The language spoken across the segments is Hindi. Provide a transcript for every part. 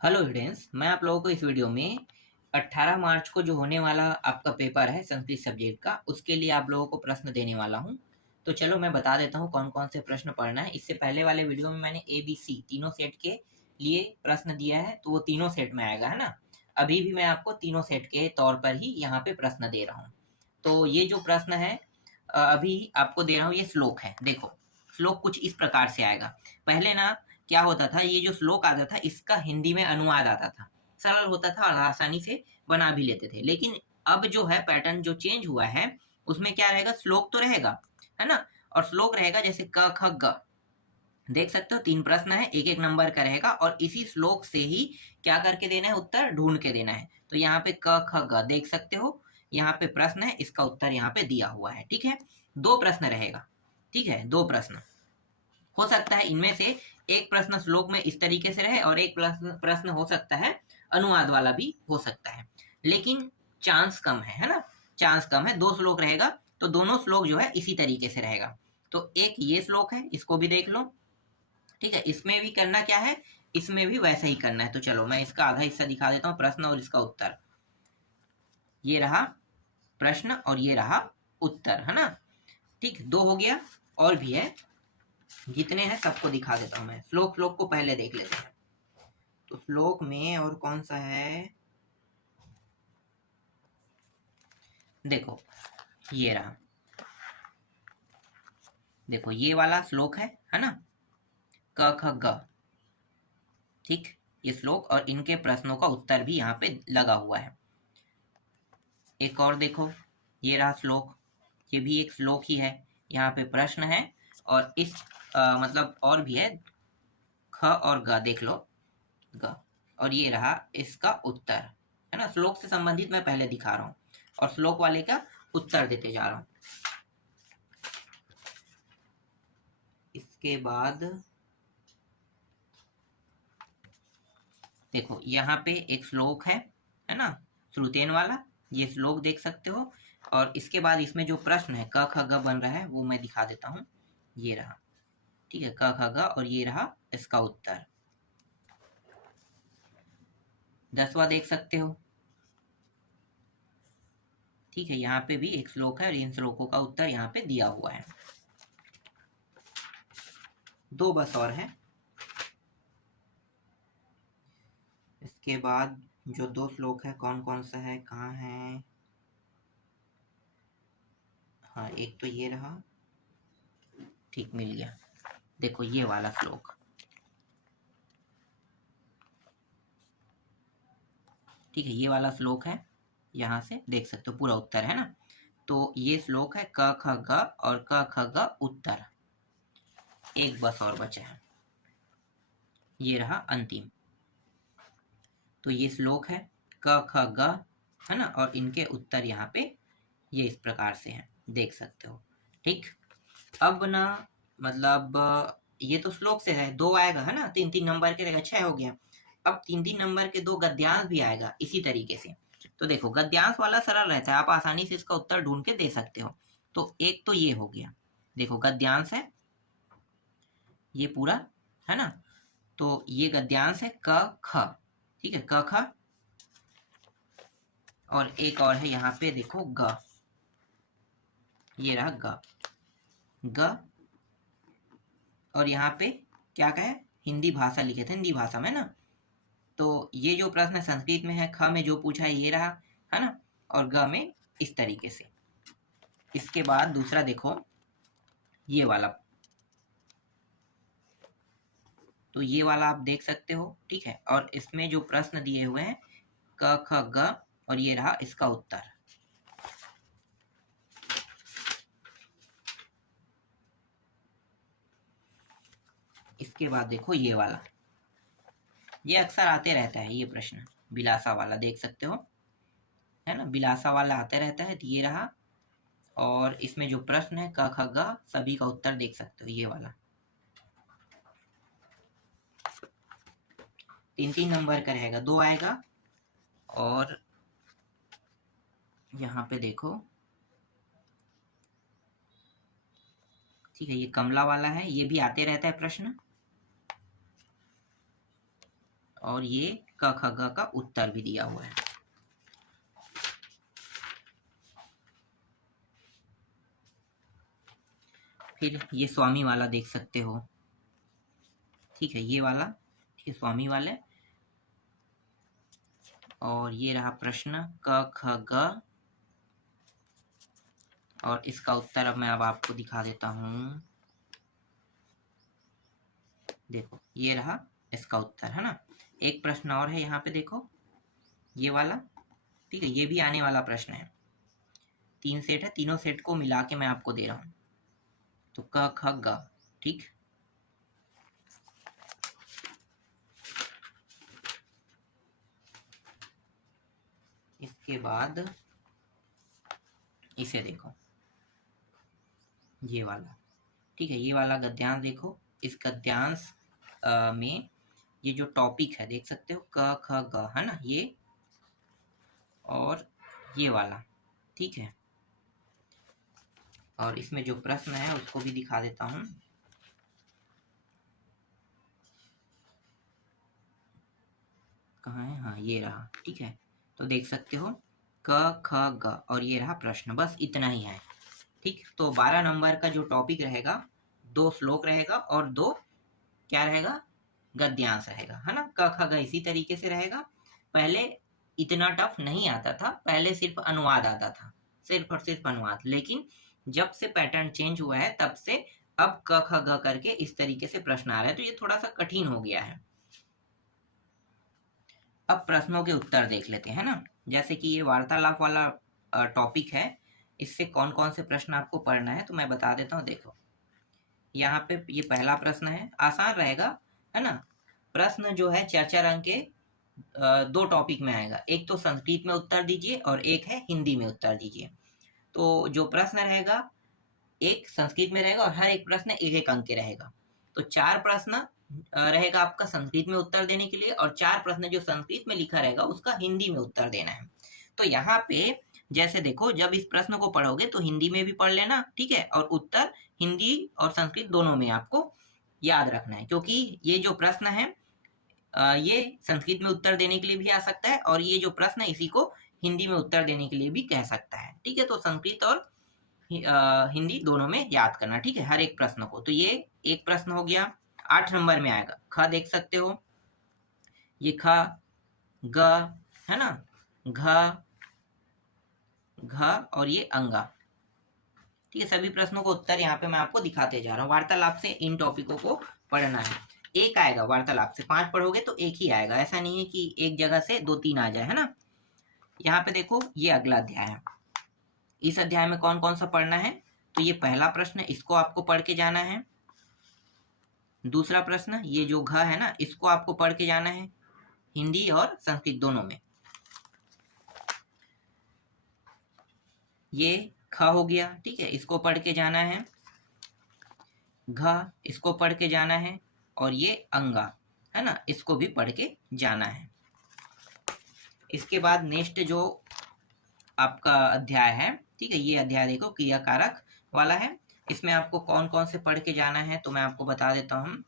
हेलो स्टूडेंट्स, मैं आप लोगों को इस वीडियो में 18 मार्च को जो होने वाला आपका पेपर है संस्कृत सब्जेक्ट का, उसके लिए आप लोगों को प्रश्न देने वाला हूं। तो चलो मैं बता देता हूं कौन कौन से प्रश्न पढ़ना है। इससे पहले वाले वीडियो में मैंने ए बी सी तीनों सेट के लिए प्रश्न दिया है, तो वो तीनों सेट में आएगा, है ना। अभी भी मैं आपको तीनों सेट के तौर पर ही यहाँ पे प्रश्न दे रहा हूँ। तो ये जो प्रश्न है अभी आपको दे रहा हूँ, ये श्लोक है। देखो, श्लोक कुछ इस प्रकार से आएगा। पहले ना क्या होता था, ये जो श्लोक आता था इसका हिंदी में अनुवाद आता था, सरल होता था और आसानी से बना भी लेते थे। लेकिन अब जो है पैटर्न जो चेंज हुआ है, उसमें क्या रहेगा, श्लोक तो रहेगा, है ना। और श्लोक रहेगा जैसे क ख ग। देख सकते हो 3 प्रश्न है, एक एक नंबर का रहेगा और इसी श्लोक से ही क्या करके देना है, उत्तर ढूंढ के देना है। तो यहाँ पे क ख ग देख सकते हो, यहाँ पे प्रश्न है, इसका उत्तर यहाँ पे दिया हुआ है। ठीक है, 2 प्रश्न रहेगा। ठीक है, 2 प्रश्न हो सकता है, इनमें से एक प्रश्न श्लोक में इस तरीके से रहे और एक प्रश्न हो सकता है अनुवाद वाला भी हो सकता है। लेकिन चांस कम है ना, चांस कम है। 2 श्लोक रहेगा तो दोनों श्लोक जो है इसी तरीके से रहेगा। तो एक ये श्लोक है, इसको भी देख लो। ठीक है, इसमें भी करना क्या है, इसमें भी वैसा ही करना है। तो चलो मैं इसका आधा हिस्सा दिखा देता हूँ, प्रश्न और इसका उत्तर। ये रहा प्रश्न और ये रहा उत्तर, है ना। ठीक, 2 हो गया। और भी है, जितने हैं सबको दिखा देता हूं मैं। श्लोक श्लोक को पहले देख लेते हैं। तो श्लोक में और कौन सा है, देखो ये रहा। देखो ये वाला श्लोक है ना, क ख ग। ठीक, ये श्लोक और इनके प्रश्नों का उत्तर भी यहाँ पे लगा हुआ है। एक और देखो, ये रहा श्लोक, ये भी एक श्लोक ही है, यहाँ पे प्रश्न है और इस मतलब और भी है, ख और ग देख लो, ग। और ये रहा इसका उत्तर, है ना। श्लोक से संबंधित मैं पहले दिखा रहा हूँ और श्लोक वाले का उत्तर देते जा रहा हूँ। इसके बाद देखो यहाँ पे एक श्लोक है ना, श्रुतेन वाला, ये श्लोक देख सकते हो। और इसके बाद इसमें जो प्रश्न है क ख ग बन रहा है, वो मैं दिखा देता हूँ। ये रहा, ठीक है, क ख ग और ये रहा इसका उत्तर। 10वां देख सकते हो। ठीक है, यहाँ पे भी एक श्लोक है और इन श्लोकों का उत्तर यहाँ पे दिया हुआ है। 2 बस और है। इसके बाद जो 2 श्लोक है, कौन कौन सा है, कहाँ है, हाँ एक तो ये रहा। ठीक, मिल गया। देखो ये वाला श्लोक, ठीक है, ये वाला श्लोक है, यहाँ से देख सकते हो पूरा उत्तर, है ना। तो ये श्लोक है क ख ग और क ख ग उत्तर। एक बस और बचा है, ये रहा अंतिम। तो ये श्लोक है क ख ग, है ना, और इनके उत्तर यहाँ पे ये इस प्रकार से हैं, देख सकते हो। ठीक, अब ना मतलब ये तो श्लोक से है, 2 आएगा, है ना, 3-3 नंबर के रहेगा, 6 हो गया। अब 3-3 नंबर के 2 गद्यांश भी आएगा इसी तरीके से। तो देखो गद्यांश वाला सरल रहता है, आप आसानी से इसका उत्तर ढूंढ के दे सकते हो। तो एक तो ये हो गया, देखो गद्यांश है ये पूरा, है ना। तो ये गद्यांश है क ख, ठीक है, क ख। और एक और है यहाँ पे देखो ग, ये रहा ग ग। और यहाँ पे क्या कहे, हिंदी भाषा लिखे थे, हिंदी भाषा में ना। तो ये जो प्रश्न संस्कृत में है, ख में जो पूछा है ये रहा, है ना, और ग में इस तरीके से। इसके बाद दूसरा देखो ये वाला, तो ये वाला आप देख सकते हो, ठीक है। और इसमें जो प्रश्न दिए हुए हैं क ख ग और ये रहा इसका उत्तर। इसके बाद देखो ये वाला, ये अक्सर आते रहता है ये प्रश्न, बिलासा वाला देख सकते हो, है ना, बिलासा वाला आते रहता है। तो ये रहा, और इसमें जो प्रश्न है क ख ग सभी का उत्तर देख सकते हो, ये वाला 3-3 नंबर का रहेगा, 2 आएगा। और यहाँ पे देखो, ठीक है, ये कमला वाला है, ये भी आते रहता है प्रश्न। और ये क ख ग का उत्तर भी दिया हुआ है। फिर ये स्वामी वाला देख सकते हो, ठीक है, ये वाला, ठीक है, स्वामी वाले। और ये रहा प्रश्न क ख ग, और इसका उत्तर अब मैं आपको दिखा देता हूँ। देखो ये रहा इसका उत्तर, है ना। एक प्रश्न और है यहाँ पे, देखो ये वाला, ठीक है, ये भी आने वाला प्रश्न है। 3 सेट है, तीनों सेट को मिला के मैं आपको दे रहा हूँ। तो क ख ग, ठीक। इसके बाद इसे देखो, ये वाला, ठीक है, ये वाला गद्यांश देखो। इस गद्यांश में ये जो टॉपिक है देख सकते हो, क ख ग, है ना, ये और ये वाला, ठीक है। और इसमें जो प्रश्न है उसको भी दिखा देता हूँ। कहाँ है, हाँ ये रहा, ठीक है। तो देख सकते हो क ख ग, और ये रहा प्रश्न, बस इतना ही है, ठीक। तो 12 नंबर का जो टॉपिक रहेगा, 2 श्लोक रहेगा और 2 क्या रहेगा, गद्यांश रहेगा, है ना। क ख ग इसी तरीके से रहेगा। पहले इतना टफ नहीं आता था, पहले सिर्फ अनुवाद आता था, सिर्फ और सिर्फ अनुवाद। लेकिन जब से पैटर्न चेंज हुआ है तब से अब क ख ग करके इस तरीके से प्रश्न आ रहा है, तो ये थोड़ा सा कठिन हो गया है। अब प्रश्नों के उत्तर देख लेते हैं ना। जैसे कि ये वार्तालाप वाला टॉपिक है, इससे कौन कौन से प्रश्न आपको पढ़ना है तो मैं बता देता हूँ। देखो यहाँ पे ये पहला प्रश्न है, आसान रहेगा, है ना। प्रश्न जो है 4-4 अंक के 2 टॉपिक में आएगा। एक तो संस्कृत में उत्तर दीजिए और एक है हिंदी में उत्तर दीजिए। तो जो प्रश्न रहेगा एक संस्कृत में रहेगा और हर एक प्रश्न 1-1 अंक के रहेगा। तो 4 प्रश्न रहेगा आपका संस्कृत में उत्तर देने के लिए, और 4 प्रश्न जो संस्कृत में लिखा रहेगा उसका हिंदी में उत्तर देना है। तो यहाँ पे जैसे देखो, जब इस प्रश्न को पढ़ोगे तो हिंदी में भी पढ़ लेना, ठीक है, और उत्तर हिंदी और संस्कृत दोनों में आपको याद रखना है, क्योंकि ये जो प्रश्न है ये संस्कृत में उत्तर देने के लिए भी आ सकता है, और ये जो प्रश्न है इसी को हिंदी में उत्तर देने के लिए भी कह सकता है, ठीक है। तो संस्कृत और हिंदी दोनों में याद करना, ठीक है, हर एक प्रश्न को। तो ये एक प्रश्न हो गया। 8 नंबर में आएगा, ख देख सकते हो, ये ख ग, है ना, घ घ और ये अंगा, ठीक है। सभी प्रश्नों को उत्तर यहाँ पे मैं आपको दिखाते जा रहा हूँ। वार्तालाप से इन टॉपिकों को पढ़ना है। एक आएगा वार्तालाप से, 5 पढ़ोगे तो एक ही आएगा, ऐसा नहीं है कि एक जगह से 2-3 आ जाए, है ना। यहाँ पे देखो ये अगला अध्याय है। इस अध्याय में कौन कौन सा पढ़ना है, तो ये पहला प्रश्न, इसको आपको पढ़ के जाना है। दूसरा प्रश्न, ये जो घ है ना, इसको आपको पढ़ के जाना है, हिंदी और संस्कृत दोनों में। ये ख हो गया, ठीक है, इसको पढ़ के जाना है। घ, इसको पढ़ के जाना है, और ये अंगा, है ना, इसको भी पढ़ के जाना है। इसके बाद नेक्स्ट जो आपका अध्याय है, ठीक है, ये अध्याय देखो क्रियाकारक वाला है। इसमें आपको कौन कौन से पढ़ के जाना है तो मैं आपको बता देता हूँ।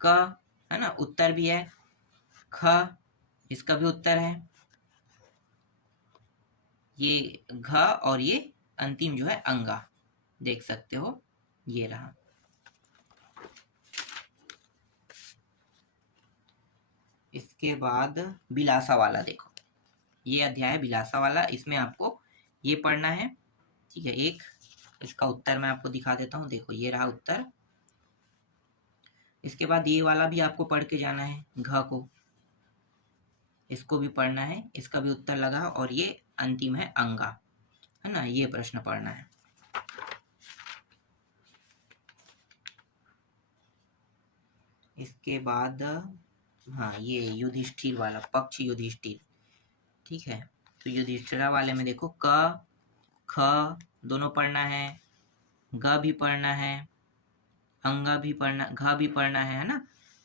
क, है ना, उत्तर भी है। ख, इसका भी उत्तर है। ये घ और ये अंतिम जो है अंगा, देख सकते हो, ये रहा। इसके बाद बिलासा वाला देखो, ये अध्याय बिलासा वाला, इसमें आपको ये पढ़ना है, ठीक है। एक इसका उत्तर मैं आपको दिखा देता हूँ, देखो ये रहा उत्तर। इसके बाद ये वाला भी आपको पढ़ के जाना है, घ को, इसको भी पढ़ना है, इसका भी उत्तर लगा, और ये अंतिम है अंगा, है ना, ये प्रश्न पढ़ना है। इसके बाद हाँ, ये युधिष्ठिर वाला, पक्ष युधिष्ठिर, ठीक है। तो युधिष्ठिरा वाले में देखो क ख दोनों पढ़ना है, ग भी पढ़ना है, अंगा भी पढ़ना, घ भी पढ़ना है ना।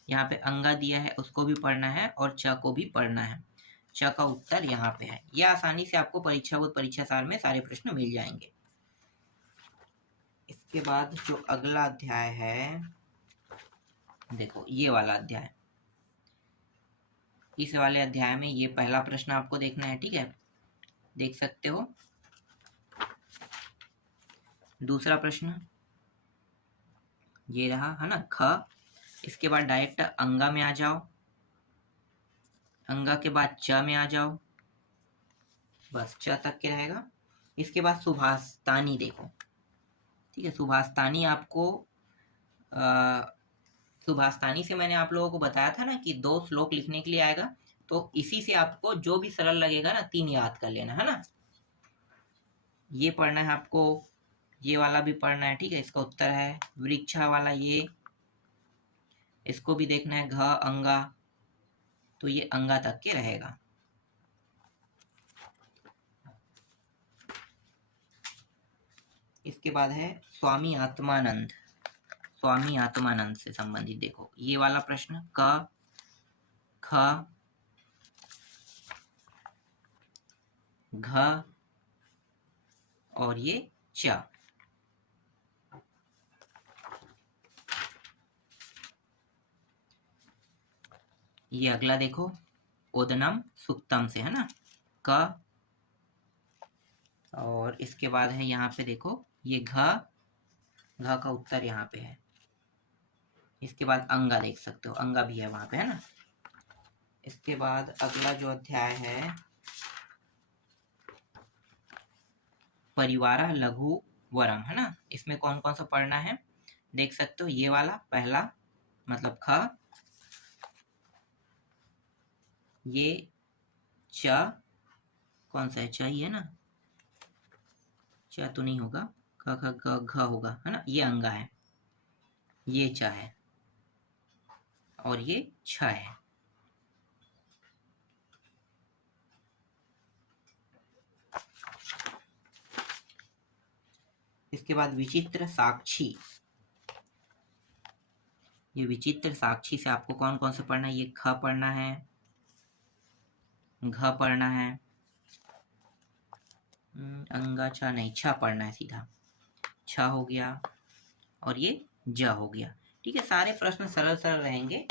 यहाँ पे अंगा दिया है, उसको भी पढ़ना है, और च को भी पढ़ना है। च का उत्तर यहाँ पे है। यह आसानी से आपको परीक्षा बोध परीक्षा साल में सारे प्रश्न मिल जाएंगे। इसके बाद जो अगला अध्याय है, देखो ये वाला अध्याय, इस वाले अध्याय में ये पहला प्रश्न आपको देखना है, ठीक है, देख सकते हो। दूसरा प्रश्न ये रहा, है ना, ख। इसके बाद डायरेक्ट अंगा में आ जाओ, अंगा के बाद च में आ जाओ, बस च तक के रहेगा। इसके बाद सुभाषतानी देखो, ठीक है। सुभाषतानी आपको सुभाषतानी से मैंने आप लोगों को बताया था ना कि 2 श्लोक लिखने के लिए आएगा, तो इसी से आपको जो भी सरल लगेगा ना 3 याद कर लेना, है ना। ये पढ़ना है आपको, ये वाला भी पढ़ना है, ठीक है। इसका उत्तर है वृक्षा वाला, ये इसको भी देखना है, घ अंगा, तो ये अंगा तक के रहेगा। इसके बाद है स्वामी आत्मानंद, स्वामी आत्मानंद से संबंधित देखो ये वाला प्रश्न, क ख घ और ये च। ये अगला देखो ओदनम सुक्तम से, है ना, क। और इसके बाद है यहाँ पे देखो ये घ, घ का उत्तर यहाँ पे है। इसके बाद अंगा देख सकते हो, अंगा भी है वहां पे, है ना। इसके बाद अगला जो अध्याय है परिवार लघु वरम, है ना। इसमें कौन कौन सा पढ़ना है देख सकते हो। ये वाला पहला मतलब ख, ये च, कौन सा है, च ही है ना, च तो नहीं होगा, ख ख ग घ होगा, है ना। ये अंगा है, ये च है और ये छ है। इसके बाद विचित्र साक्षी, ये विचित्र साक्षी से आपको कौन कौन सा पढ़ना है, ये ख पढ़ना है, घ पढ़ना है, अंगा छ नहीं, छ पढ़ना है सीधा, छ हो गया और ये ज हो गया, ठीक है। सारे प्रश्न सरल सरल रहेंगे,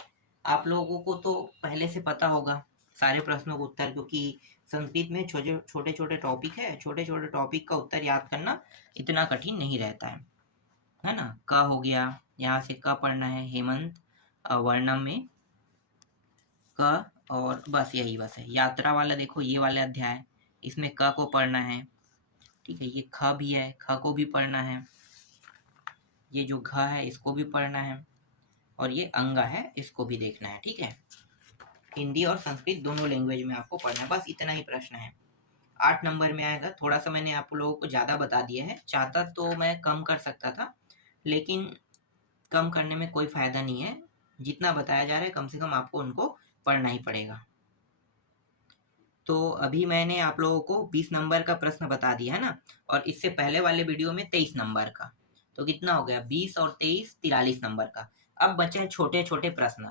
आप लोगों को तो पहले से पता होगा सारे प्रश्नों का उत्तर, क्योंकि संस्कृत में छोटे छोटे टॉपिक है, छोटे छोटे टॉपिक का उत्तर याद करना इतना कठिन नहीं रहता है ना। क हो गया, यहाँ से क पढ़ना है, हेमंत वर्णम में क, और बस यही बस है। यात्रा वाला देखो ये वाले अध्याय, इसमें क को पढ़ना है, ठीक है। ये ख भी है, ख को भी पढ़ना है, ये जो घ है इसको भी पढ़ना है, और ये अंगा है इसको भी देखना है, ठीक है। हिंदी और संस्कृत दोनों लैंग्वेज में आपको पढ़ना है, बस इतना ही प्रश्न है। 8 नंबर में आएगा। थोड़ा सा मैंने आप लोगों को ज़्यादा बता दिया है, चाहता तो मैं कम कर सकता था, लेकिन कम करने में कोई फ़ायदा नहीं है। जितना बताया जा रहा है कम से कम आपको उनको पढ़ना ही पड़ेगा। तो अभी मैंने आप लोगों को 20 नंबर का प्रश्न बता दिया है ना, और इससे पहले वाले वीडियो में 23 नंबर का, तो कितना हो गया, 20 और 23 43 नंबर का। अब बचे हैं छोटे छोटे प्रश्न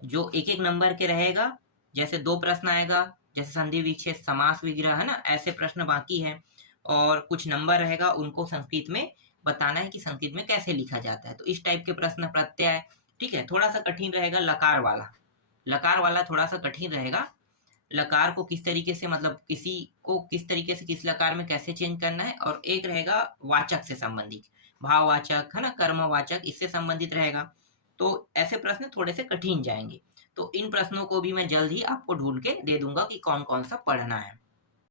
जो एक एक नंबर के रहेगा, जैसे 2 प्रश्न आएगा, जैसे संधि विच्छेद समास विग्रह, है ना, ऐसे प्रश्न बाकी है। और कुछ नंबर रहेगा, उनको संस्कृत में बताना है कि संस्कृत में कैसे लिखा जाता है, तो इस टाइप के प्रश्न प्रत्यय, ठीक है। थोड़ा सा कठिन रहेगा लकार वाला, लकार वाला थोड़ा सा कठिन रहेगा। लकार को किस तरीके से, मतलब किसी को किस तरीके से किस लकार में कैसे चेंज करना है, और एक रहेगा वाचक से संबंधित, भाववाचक, है ना, कर्मवाचक, इससे संबंधित रहेगा। तो ऐसे प्रश्न थोड़े से कठिन जाएंगे, तो इन प्रश्नों को भी मैं जल्द ही आपको ढूंढ के दे दूंगा कि कौन कौन सा पढ़ना है।